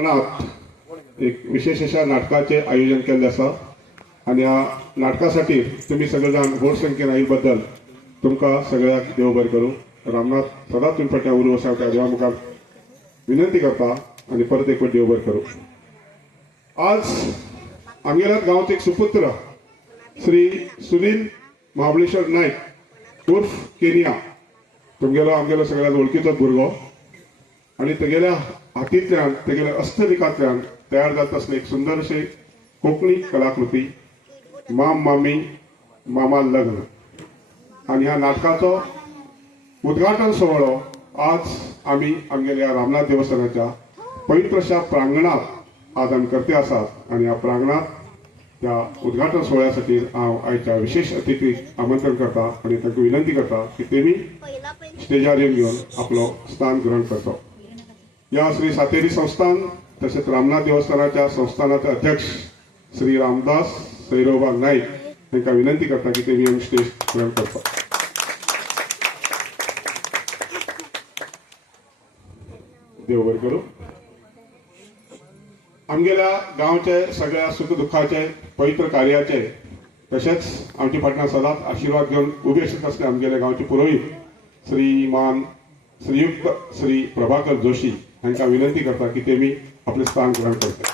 कोकणात एक विशेष अशा नाटकाचे आयोजन केले आसा आणि ह्या नाटकासाठी तुम्ही सगळेजाण व्हड संख्येन आयिल्ले बद्दल तुमकां सगळ्याक देव बरें करूं रामनाथ सदांच तुमी फाटल्यान उरू आसा त्या देवा मुखार विनंती करता आणि परत एक वेळ देव बरें करूं. आज आमगेल्या गांवांत एक सुपुत्र श्री सुनील महाबळेश्वर नायक उर्फ केनिया. तुमगेलो आमगेलो सगळ्यात वळखीचो भुरगो. आणि तेगेल्या हातींतल्यान तेगेल्या हस्तलिखांतल्यान तयार जाता असले एक सुंदर अशी कोंकणी कलाकृती माम मामी मामा लग्न. आणि ह्या नाटकाचो उद्घाटन सोहळो आज आम्ही आमगेल्या रामनाथ देवस्थानाच्या पवित्रशा प्रांगणात आज आम्ही करते आसात आणि ह्या प्रांगणात त्या उद्घाटन सोहळ्यासाठी हांव आयच्या विशेष अतिथीक आमंत्रण करता आणि तांकां विनंती करता की तेमी स्टेजार येवन घेवन आपलो स्थान ग्रहण करतो. या श्री सातेरी संस्थान तसेच रामनाथ देवस्थानाच्या संस्थानाचे अध्यक्ष श्री रामदास सैरोबा नाईक त्यांना विनंती करता की ते नियम स्टेज ग्रहण करतात देव बरें करूं. आमगेल्या गांवचे सगळ्या सुख दुःखाचे पवित्र कार्याचे तशेंच आमची फाटल्यान सदांच आशिर्वाद घेवन उभे आशिल्ले असले आमगेल्या गांवचे पुरोहीत श्रीमान श्रीयुक्त श्री प्रभाकर जोशी हांकां विनंती करता की तेमी आपले स्थान ग्रहण करतात.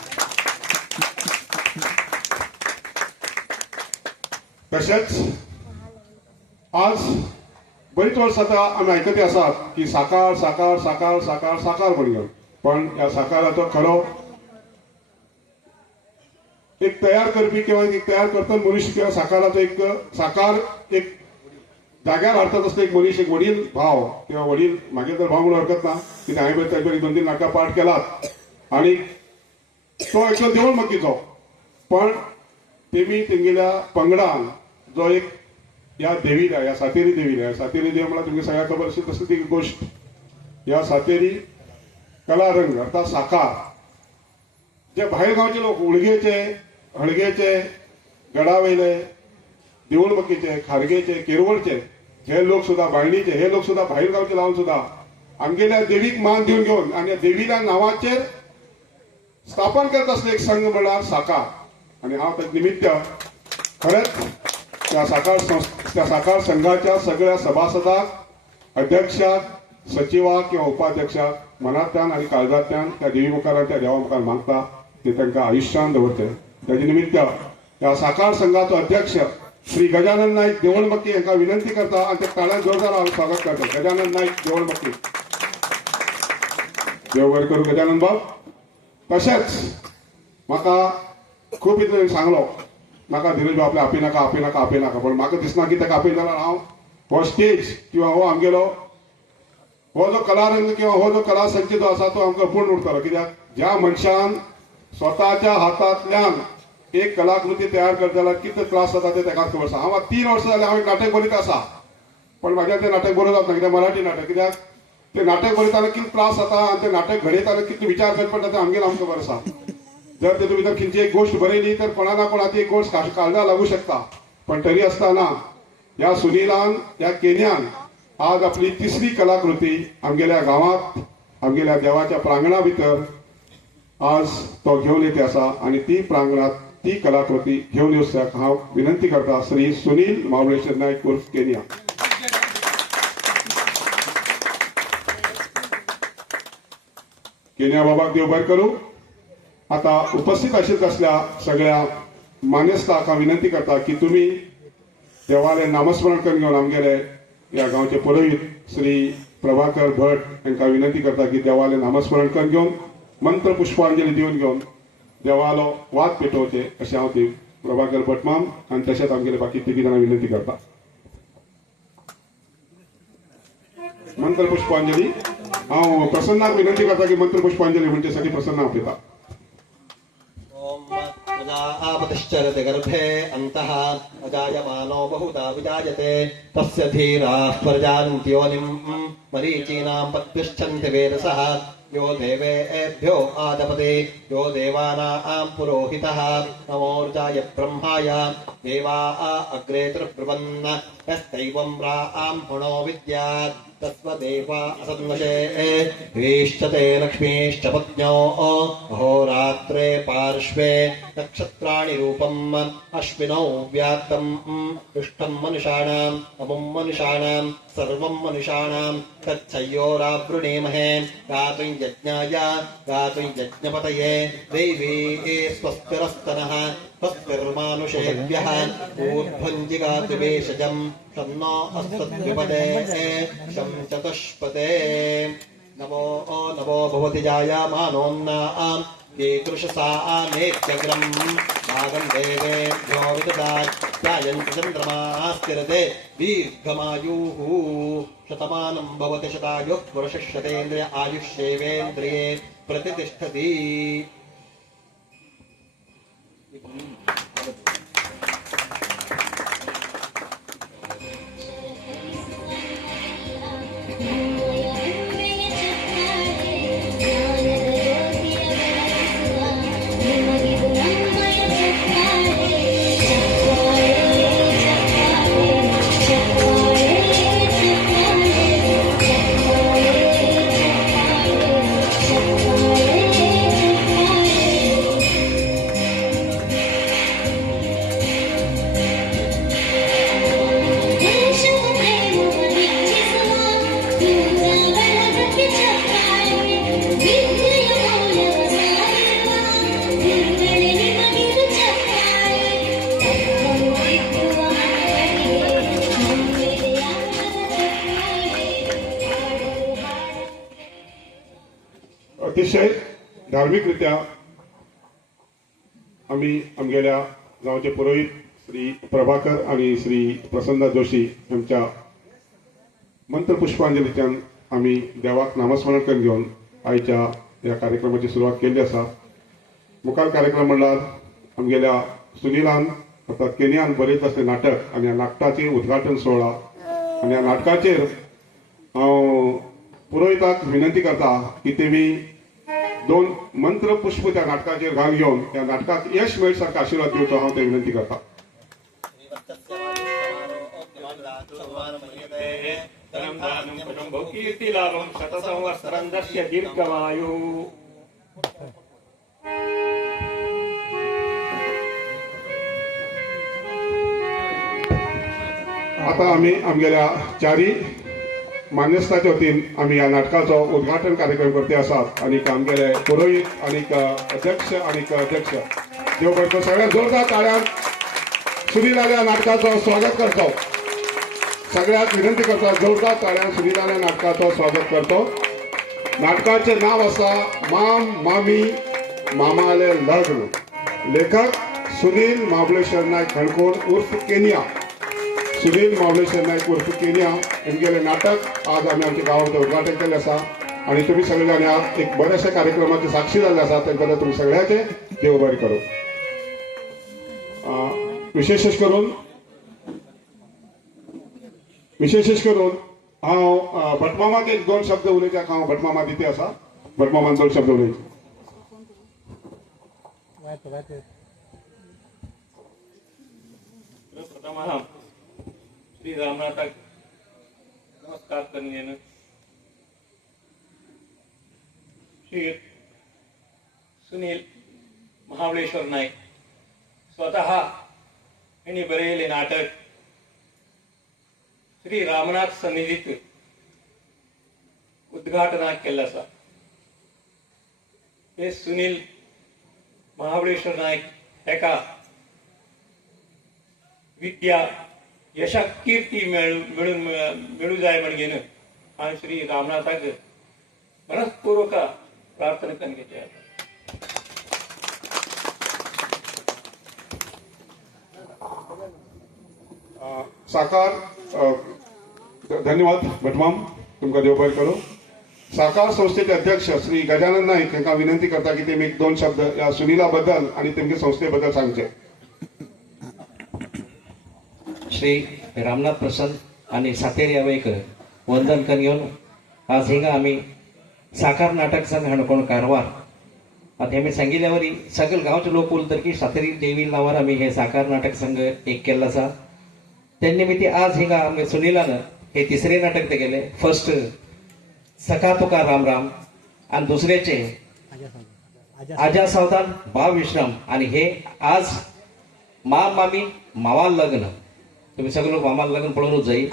तशेंच आज बरीच वर्ष आता आम्ही ऐकते आसात की साकार साकार साकार साकार साकार म्हणून पण या साकाराचो खरो एक तयार करपी किंवा एक तयार करतना मनुष्य किंवा साकाराचो एक साकार एक जाग्यार हाडटात असतो एक मनीस एक वडील भाव. किंवा वडील मागे तर भाव म्हणून हरकत ना की हांवें पळय ताचे दोन तीन नाका पाठ केला आणि तो एकलो देवळ मकीचो पण तेमी तेंगेल्या पंगडान जो एक या देवीला या सातेरी देवीला सातेरी देव मला तुमच्या सगळ्या खबर असेल तसं ती गोष्ट. या सातेरी कला रंग अर्थात साकार. जे भायर गावचे लोक उळगेचे हळगेचे गडावयले देऊळमकीचे खारगेचे केरवळचे हे लोक सुद्धा बायणीचे हे लोक सुद्धा भायर गावचे लावून सुद्धा आमगेल्या देवीक मान दिवन घेवन आणि या देवीच्या नावाचेर स्थापन करत असले एक संघ म्हणल्यार साकार. आणि हा त्या निमित्त खरेंच त्या साकार त्या साकार संघाच्या सगळ्या सभासदाक अध्यक्षाक सचिवाक किंवा उपाध्यक्षाक मनांतल्यान आणि काळजांतल्यान त्या देवी मुखार त्या देवा मुखार मागता ते तांकां आयुश्यान दवरचे त्याचे निमित्त त्या साकार संघाचो अध्यक्ष श्री गजानन नाईक देवळमक्की यांना विनंती करता आणि ते ताळ्यान जोरदार हांव स्वागत करता. गजानन नाईक देवळमक्की. देव बरें करूं गजानन बाब. तशेंच म्हाका खूब इतलें सांगलो. म्हाका धीरज बाब आपी नाका आपी नाका आपी नाका. पण म्हाका दिसना की ताका आपय जाल्यार हांव हो स्टेज किंवा हो आमगेलो हो जो कलारंग किंवा हो जो कला संच जो आसा तो आमकां पूर्ण उरतलो. कित्याक? ज्या मनशान स्वताच्या हातांतल्यान एक कलाकृती तयार करताना जाल्यार त्रास जाता ते ताकाच खबर आसा हांव तीन वर्सां जाल्यार हांव नाटक बरीत आसा पण म्हाज्या तें नाटक बरोवप जाता कित्याक मराठी नाटक कित्याक ते नाटक बरयतना कितलो त्रास जाता आनी ते नाटक घडयताना कितलो विचार करचे पडटा ते आमगेर आमकां खबर आसा जर तेतूंत भितर खंयची एक गोष्ट बरयली तर कोणा ना कोणा ती एक गोष्ट काळ- काळजा लागू शकता. पण तरी असताना या सुनीलान या केन्यान आज आपली तिसरी कलाकृती आमगेल्या गावात आमगेल्या देवाच्या प्रांगणा भितर आज तो घेवन येते आसा आणि ती प्रांगणात ती कलाकृती घेवन येवच्याक हांव विनंती करता श्री सुनील महाबळेश्वर नायक उर्फ केनिया. केनिया बाबाक देव बरें करूं. आता उपस्थित आशिल्ले असल्या सगळ्या मान्यस्ताक हांव विनंती करता की तुम्ही देवाले नामस्मरण करून घेवन आमगेले या गांवचे पुरोहित श्री प्रभाकर भट हांकां विनंती करता की देवाले नामस्मरण करून घेवन मंत्र पुष्पांजली दिवन घेवन देवालो वाद पेटोवचे अशें हांव देव. प्रभाकर भटमाम आनी तशेंच आमगेले बाकी तिगी जाणां विनंती करता. मंत्र पुष्पांजली हांव प्रसन्नाक विनंती करता की मंत्र पुष्पांजली म्हणजे सगळी प्रसन्न आपयता ओम गर्भे अन्तः अजायमानो बहुधा विजायते। तस्य धीराः प्रजान्त्योनिम्। मरीचीनाम् पद्भिश्चन्ति वेदसः। यो देवेभ्यो आदपते यो देवानाम् पुरोहितः। नमोर्जाय ब्रह्माय। देवा अग्रे रा आम् पुणो विद्यात्। तस्वदेवा असन्नशे ह्रीश्चते लक्ष्मीश्च पत्न्यो अहोरात्रे पार्श्वे नक्षत्राणि रूपम् अश्विनौ व्यात्तम् इष्टम् मनुषाणाम् अमुम् मनुषाणाम् सर्वम् मनुषाणाम् तच्छयोरावृणीमहे गातुम् यज्ञाय गातुम् यज्ञपतये देवी स्वस्तिरस्तनः स्वस्तिर्मानुषेभ्यः ऊर्ध्वञ्जिगातु वेशजम् शन्नो अस्मद्विपदे शं चतुष्पदे। नमो नमो भवति जायमानोन्नाम् कीदृशसा नेत्यग्रम् भागम् देवेभ्यो विददात् ध्यायन्ति चन्द्रमाः स्थिरते दीर्घमायुः। शतमानम् भवति शतायुः पुरुषः शतेन्द्रिय आयुष्येवेन्द्रिये प्रतितिष्ठति Amen. धार्मिकरित्या आम्ही आमगेल्या गावचे पुरोहित श्री प्रभाकर आणि श्री प्रसन्ना जोशी यांच्या मंत्रपुष्पांजलीच्यान आम्ही देवाक नामस्मरण करून घेऊन आयच्या या कार्यक्रमाची सुरुवात केली असा मुखार कार्यक्रम म्हणल्यार आमगेल्या सुनिलान अर्थात केनियान बरयत असले नाटक आणि ह्या नाटकाचे उद्घाटन सोहळा. आणि ह्या नाटकाचेर हांव पुरोहिताक विनंती करता की तेमी दोन मंत्र पुष्प त्या नाटकाचेर भाग घेवन त्या नाटकाक यश मेळ सारखा आशीर्वाद दिवचो हांव ते विनंती करता. आता आम्ही आमगेल्या चारी मान्यस्थाच्या वतीन आम्ही या नाटकाचो उद्घाटन कार्यक्रम करते आसात आणि आमगेले पुरोहित आणि अध्यक्ष आणि अध्यक्ष. देव करतो सगळ्या जोरदार ताळ्यान सुनीलाल्या नाटकाचो स्वागत करतो. सगळ्यात विनंती करतो जोरदार ताळ्यान सुनीलाल्या नाटकाचो स्वागत करतो. नाटकाचे नाव आसा माम मामी मामाले लग्न. लेखक सुनील महाबळेश्वर नायक खणकोण उर्फ केनिया. सुनील महाबळेश्वर नायक उर्फ केनिया यांगेले नाटक. आज आम्ही आमच्या गावात उद्घाटन केले असा. आणि तुम्ही सगळे जाण आज एक बऱ्याचशा कार्यक्रमाचे साक्षी झाले आसा त्यांच्या तुम्ही सगळ्याचे देव बरें करू विशेष करून विशेष करून भटमामाक एक दोन शब्द उलयतात हांव भटमामा दिते आसा भटमामान दोन शब्द उलयता प्रथमः श्री रामनाथक नमस्कार करणे श्री सुनील महाबळेश्वर नाईक. स्वतः यांनी बरेले नाटक श्री रामनाथ सन्निधीत उद्घाटना केलं आसा हे सुनील महाबळेश्वर नाईक एका विद्या यशाक कीर्ती मिळू मिळून मिळू जाय म्हणून आणि श्री रामनाथाक मनस्पूर्वक प्रार्थना करून घेतल्या साकार धन्यवाद भटमाम तुमकां देव बरें करूं. साकार संस्थेचे अध्यक्ष श्री गजानन नाईक यांना विनंती करता की ते एक दोन शब्द या सुनीला बद्दल आणि तेमच्या संस्थेबद्दल सांगचे. श्री रामनाथ प्रसाद आणि सातेरी यावेकर वंदन घेऊन आज हिंगा आम्ही साकार नाटक संघ हाणकोण कारवार. आता आम्ही सांगितल्यावरी सगळे गावचे लोक उलतर की सातेरी देवी नावार आम्ही हे साकार नाटक संघ एक केला असा. त्यांनी मी ते आज हिंगा आमगे सुनीलानं हे तिसरे नाटक ते गेले फर्स्ट सखा तुका राम राम. आणि दुसऱ्याचे आजा सावधान भाव विश्राम. आणि हे आज मा मामी मावा लग्न. तुम्ही सगळे लोक मामाला लग्न पळोवनूच जाईल.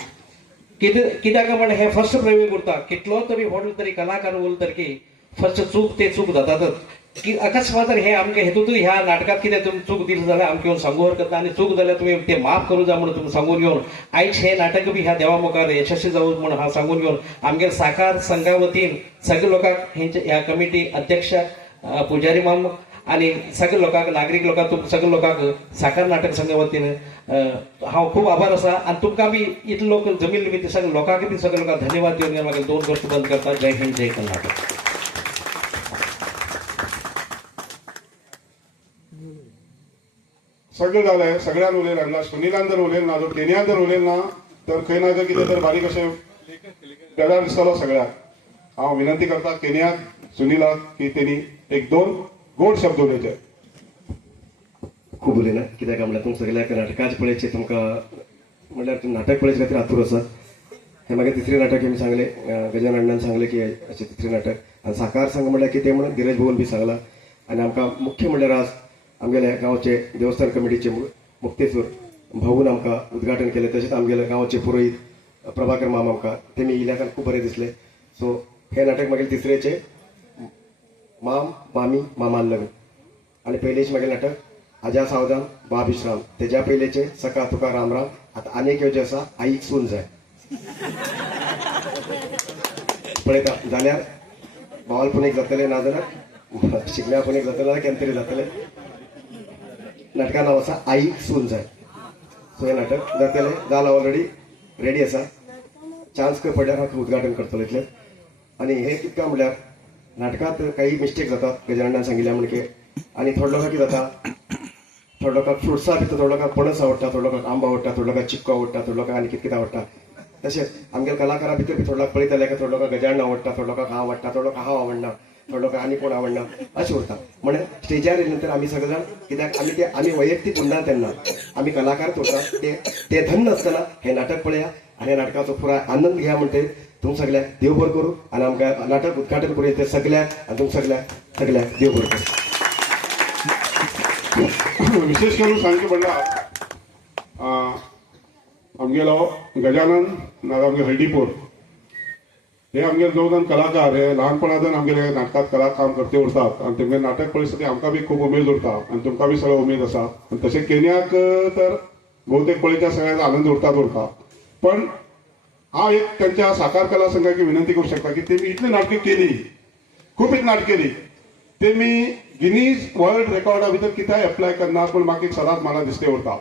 कितें कित्याक म्हण हे फर्स्ट प्रयोग उरता कितलो तरी व्हड तरी कलाकार उरल तर की फर्स्ट चूक ते चूक जातातच. की अकस्मात हे आमगे हेतूतूय ह्या नाटकात कितें तुमी चूक दिली जाल्यार आमकां येवन सांगू हरकत आनी चूक जाल्यार तुमी ते माफ करू जा म्हणून तुमी सांगून येवन आयज हे नाटक बी ह्या देवा मुखार यशस्वी जावं म्हणून हांव सांगून येवन आमगे साकार संघा वतीन सगळे लोकांक हेंचे ह्या कमिटी अध्यक्ष पुजारी माम आणि सगळे लोकांक नागरीक लोकांक सगळ्या सगळे लोकांक साखर नाटक संघ वतीन हांव खूब आभार आसा. आनी तुमकां बी इतले लोक जमीन बी सगळे लोकांक बी सगळ्या लोकांक धन्यवाद दिवन म्हाका दोन गोष्टी बंद करता. जय हिंद जय कर्नाटक. सगळें जालें सगळ्यान उलयलें ना सुनीलान जर उलयले ना जर केनियान जर उलयलें ना तर खंय ना जर कितें तर बारीक अशें बेजार दिसतलो सगळ्याक हांव विनंती करता केनियाक सुनीला की तेणी एक दोन गोड शब्द उलयचे खूब उलयना कित्याक काय म्हणल्यार तुमकां सगळ्याक नाटकाच पळयचे तुमकां म्हणल्यार तुमी नाटक पळयचे खातीर आतूर आसा हे मागीर तिसरे नाटक आमी सांगले गजान अण्णान सांगले की अशें तिसरे नाटक. आनी साकार सांग म्हणल्यार कितें म्हणून धिरज भवन बी सांगला. आनी आमकां मुख्य म्हणल्यार आज आमगेले गांवचे देवस्थान कमिटीचे मुक्तेसूर भाऊन आमकां उद्घाटन केलें. तशेंच आमगेले गांवचे पुरोहीत प्रभाकर माम आमकां तेमी येयल्या कारण खूब बरें दिसलें. सो हे नाटक मागीर तिसरेचें माम मामी मामान लग्न. आणि पहिलेच मागील नाटक आजा सावधान बाब विश्राम. तेज्या पयलेचे सका तुका राम राम आता आनीक योजे आसा आईक सून जाय. पळयता जाल्यार भावालपणीक जातले ना जाल्यार एक जातले ना केन्ना तरी जातले. नाटका नांव आसा आईक सून जाय. सो हे नाटक जातले जालां ऑलरेडी रेडी आसा चान्स खंय पडल्यार हांव उद्घाटन करतलो इतलें आनी हे कितका म्हणल्यार नाटकांत काही मिस्टेक जातात. गजाननान सांगिल्ल्या म्हणजे आनी थोड्या लोकांक कितें जाता. थोड्या लोकांक फ्रुट्सां भितर थोड्या लोकांक पणस आवडटा थोड्या लोकांक आंबो आवडटा थोड्या लोकांक चिक्को आवडटा थोड्या लोकांक आनी कितें कितें आवडटा तशेंच आमगे कलाकारा भितर बी थोड्या लोकांक पळयतले की थोड्या लोकांक गजान आवडटा थोड्या लोकांक हांव आवडटा थोड्या लोकांक हांव आवडना थोड्या लोकांक आनी कोण आवडना अशें उरता म्हण स्टेजार येयले नंतर आमी सगळे जाण कित्याक आमी ते आमी वैयक्तीक उरना तेन्ना आमी कलाकार उरता ते ते धन्न आसतना हें नाटक पळया आनी ह्या नाटकाचो पुराय आनंद घ्या म्हणटे तुम सगळ्या देव बरो करूं आनी आमकां नाटक उद्घाटन करूं ते सगळ्याक आनी तुम सगळ्याक सगळ्याक देव बरो करूं. विशेष करून सांगचे म्हणल्यार आमगेलो गजानन नाजाल्यार आमगे हळदीपूर. हे आमगे दोन जाण कलाकार हे ल्हानपणाच्यान आमगेले नाटकांत कला काम करते उरतात आणि तेमगे नाटक पळयसर आमकां बी खूब उमेद उरता आणि तुमकां बी सगळं उमेद आसा आणि तशें केन्याक तर बहुतेक पळयत्या सगळ्यांक आनंद उरतात उरता पण हांव एक त्यांच्या साकार कला संघाची विनंती करू शकता की तेमी इतली नाटकं केली. खूब एक नाटक केली. तेमी गिनीज वर्ल्ड रेकॉर्डा भितर कित्याक अप्लाय करना पूण म्हाका सदांच मला दिसते उरता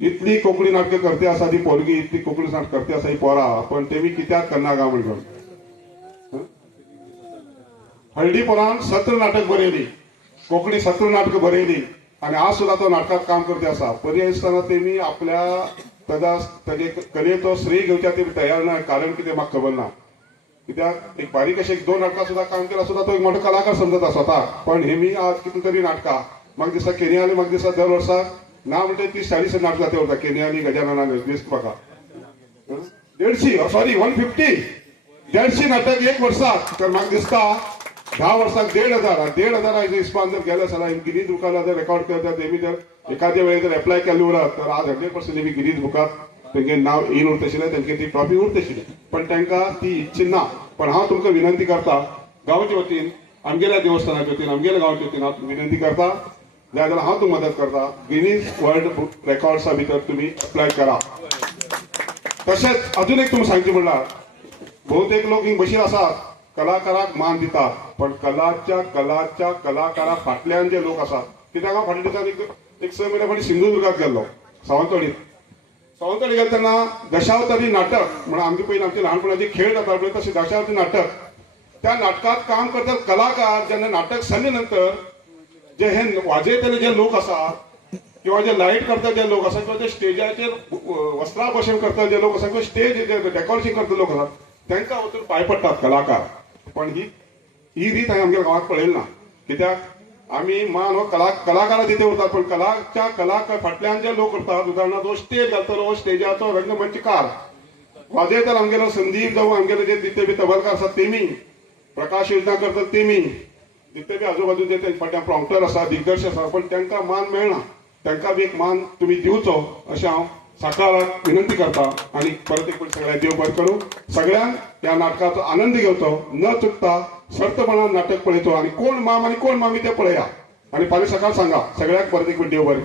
इतली कोंकणी नाटकं करते आसा ती पोरगी इतली कोंकणी नाटक करते आसा ही पोरां पण तेमी कित्याक करना गा म्हणून. हं? हळदीपुरान सत्र नाटक बरयली कोंकणी सत्र नाटक बरयली आणि आज सुद्धा तो नाटकात काम करते आसा पर्याय आसतना तेमी आपल्या तदा ताजे कलेचो श्रेय घेवच्या ते तयार ना कारण कितें म्हाका खबर ना कित्याक एक बारीक अशें एक दोन नाटकां सुद्धा काम केला सुद्धा तो एक मोठो कलाकार समजता स्वता पण हे मी आज कितें तरी नाटकां म्हाका दिसता केनियानी म्हाका दिसता दर वर्सा ना म्हणटा तीस चाळीस नाटकां ते उरता केनियानी गजाननान दिसता म्हाका देडशी सॉरी वन फिफ्टी देडशी नाटक एक वर्साक तर म्हाका दिसता धा वर्साक देड हजार देड हजार हिस्पान जर गेले सला गिनीज दुकाना जर रेकॉर्ड करता तेमी जर एखाद्या वेळी जर एप्लाय केले उरत तर आज हंड्रेड पर्सेंट तेमी गिनीज बुकात तेंगे नाव येयन उरतशिलें तेंगे ती ट्रॉफी उरतशिली पण तांकां ती इच्छी ना. पण हांव तुमकां विनंती करता गांवच्या वतीन आमगेल्या देवस्थानाच्या वतीन आमगेल्या गांवच्या वतीन हांव विनंती करता. जाय जाल्यार हांव तुमकां मदत करता गिनीज वर्ल्ड बुक रेकॉर्ड्सा भितर तुमी अप्लाय करा. तशेंच अजून एक तुमी सांगचें म्हणल्यार बहुतेक लोक हिंग बशीर आसात कलाकाराक मान दितात. पण कलाच्या कलाच्या कलाकारा फाटल्यान जे लोक आसात कित्याक हांव फाटल्या दिसांनी एक स म्हयन्या सिंधुदुर्गात गेल्लो सावंतवाडीत. सावंतवाडी गेले तेन्ना दशावतारी नाटक म्हणून आमचे पयलीं आमचे ल्हानपणाचे खेळ जाता पळय तशें दशावतारी नाटक. त्या नाटकात काम करतात कलाकार जेन्ना नाटक सांगले नंतर जे हे वाजयतले जे लोक आसात किंवा जे लाइट करता जे लोक आसात किंवा जे स्टेजाचेर वस्त्रा भशेन करता जे लोक आसात किंवा स्टेज जे डेकोरेशन करतात लोक आसात त्यांना वचून पांय पडटात कलाकार. पण ही ही रीत हांवें आमच्या गांवांत पळयली ना कित्याक आमी मान हो कला कलाकारा तिथे होता पण कलाच्या कला फाटल्यान जे लोक करतात उदाहरणार्थ जो स्टेज घालतलो स्टेजाचो रंगमंचकार. वाजयताना आमगेलो संदीप जावं आमगेले जे तिथे बी तबलकार आसात तेमी. प्रकाश योजना करतात तेमी. दिते बी आजूबाजूचे ते फाटल्यान प्रॉम्प्टर आसा दिग्दर्शक आसा पण तांकां मान मेळना. तांकां बी एक मान तुमी दिवचो अशें हांव साकाराक विनंती करता. आनी परत एक सगळ्यांक देव बरें करूं. सगळ्यांक ह्या नाटकाचो आनंद घेवचो. न चुकता सर्तपणान नाटक पळयचो आनी कोण माम आनी कोण मामी ते पळया. आनी फाल्यां सकाळ सांगा सगळ्याक परत एक देव बरें